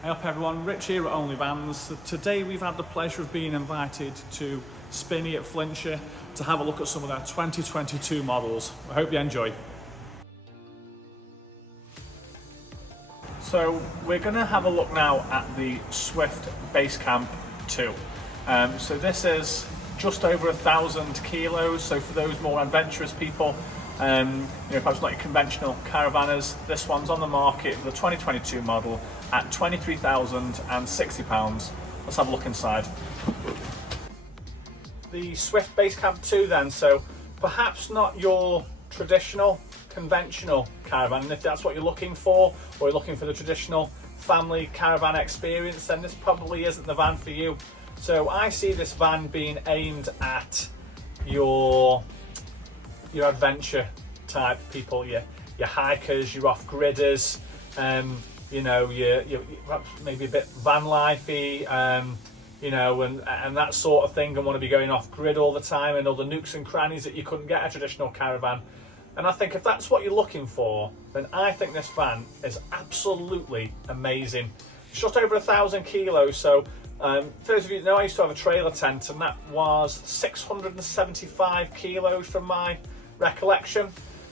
Hey up everyone, Rich here at OnlyVans. Today we've had the pleasure of being invited to Spinneys at Flintshire to have a look at some of their 2022 models. I hope you enjoy. So we're going to have a look now at the Swift Basecamp 2. So this is just over 1,000 kilos, so for those more adventurous people, perhaps not your conventional caravanners, this one's on the market for the 2022 model at £23,060. Let's have a look inside. The Swift Basecamp 2 then, so perhaps not your traditional conventional caravan, and if that's what you're looking for, or you're looking for the traditional family caravan experience, then this probably isn't the van for you. So I see this van being aimed at your adventure type people, your hikers, your off-gridders, you're perhaps maybe a bit van lifey, and that sort of thing, and want to be going off-grid all the time and all the nooks and crannies that you couldn't get a traditional caravan. And I think if that's what you're looking for, then I think this van is absolutely amazing. It's just over 1,000 kilos, so for those of you that know, I used to have a trailer tent, and that was 675 kilos from my recollection.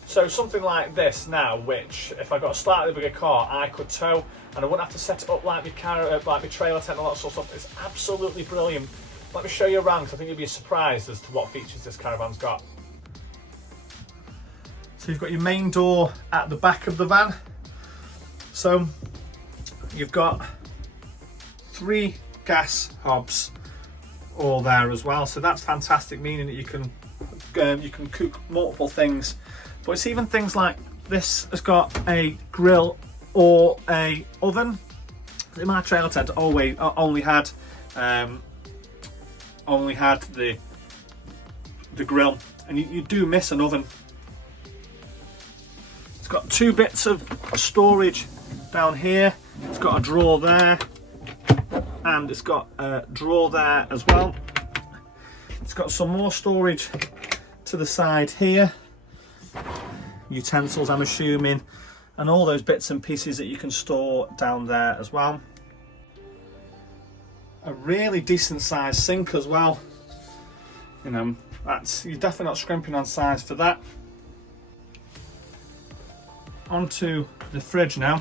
So something like this now, which if I got a slightly bigger car, I could tow, and I wouldn't have to set it up like my trailer tent and all that sort of stuff. It's absolutely brilliant. Let me show you around, because I think you'll be surprised as to what features this caravan's got. So you've got your main door at the back of the van. So you've got 3 gas hobs all there as well. So that's fantastic, meaning that you can cook multiple things. But it's even things like this has got a grill or a oven. In my trailer tent, only had the grill, and you do miss an oven. It's got 2 bits of storage down here. It's got a drawer there, and it's got a drawer there as well. It's got some more storage to the side here, utensils I'm assuming, and all those bits and pieces that you can store down there as well. A really decent sized sink as well. You're definitely not scrimping on size for that. Onto the fridge now.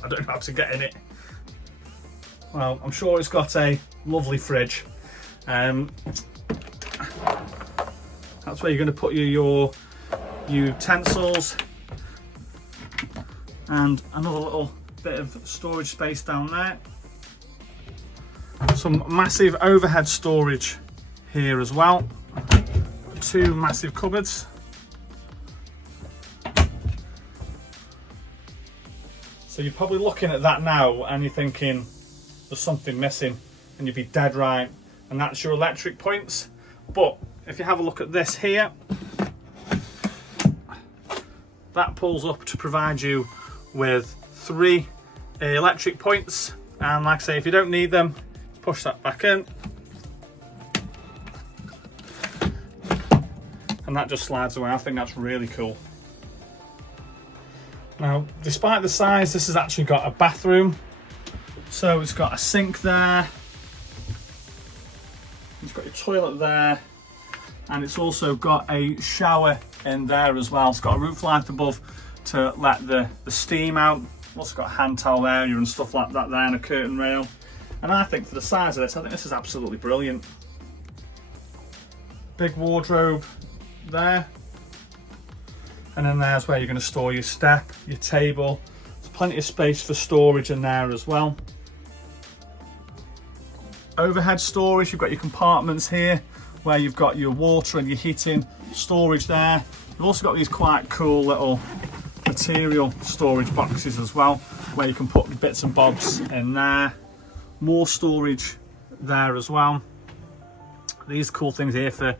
I don't know how to get in it. Well, I'm sure it's got a lovely fridge. That's where you're going to put your utensils, and another little bit of storage space down there. Some massive overhead storage here as well. 2 massive cupboards. So you're probably looking at that now and you're thinking there's something missing, and you'd be dead right, and that's your electric points. But if you have a look at this here, that pulls up to provide you with 3 electric points, and like I say, if you don't need them, push that back in, and that just slides away. I think that's really cool. Now, despite the size, this has actually got a bathroom. So it's got a sink there, it's got your toilet there, and it's also got a shower in there as well. It's got a roof light above to let the steam out. Also got a hand towel area and stuff like that there, and a curtain rail. And I think for the size of this, I think this is absolutely brilliant. Big wardrobe there. And then there's where you're going to store your step, your table. There's plenty of space for storage in there as well. Overhead storage, you've got your compartments here where you've got your water and your heating storage there. You've also got these quite cool little material storage boxes as well, where you can put bits and bobs in there. More storage there as well. These cool things here for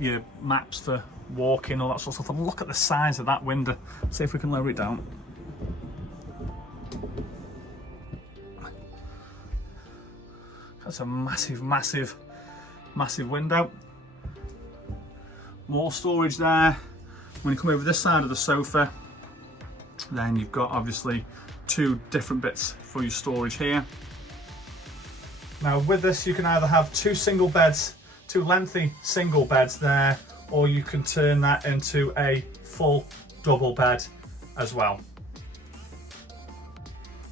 your maps for walking, all that sort of stuff. And look at the size of that window. See if we can lower it down. That's a massive, massive, massive window. More storage there. When you come over this side of the sofa, then you've got obviously two different bits for your storage here. Now with this, you can either have two single beds, two lengthy single beds there, or you can turn that into a full double bed as well.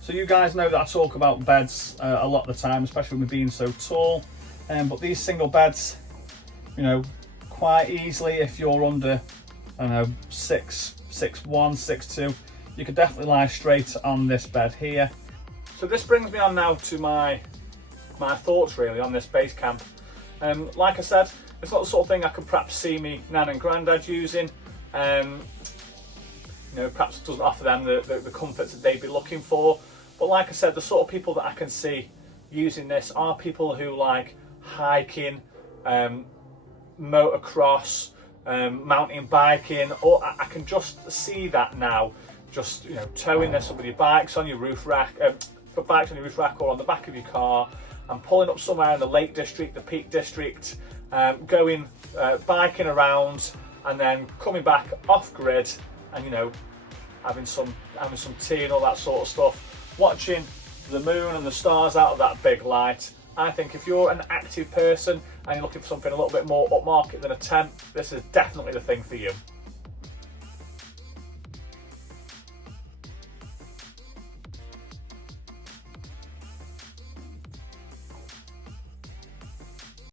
So you guys know that I talk about beds a lot of the time, especially with me being so tall. But these single beds, you know, quite easily, if you're under, I don't know, 6'1", 6'2", you could definitely lie straight on this bed here. So this brings me on now to my thoughts really on this base camp. Like I said, it's not the sort of thing I could perhaps see me nan and granddad using. You know, perhaps it doesn't offer them the comforts that they'd be looking for. But like I said, the sort of people that I can see using this are people who like hiking, motocross, mountain biking, or I can just see that now, just, you know, towing this up with your bikes on your roof rack, bikes on your roof rack or on the back of your car, and pulling up somewhere in the Lake District, the Peak District, going biking around, and then coming back off grid, and you know, having some tea and all that sort of stuff, watching the moon and the stars out of that big light. I think if you're an active person and you're looking for something a little bit more upmarket than a tent, this is definitely the thing for you.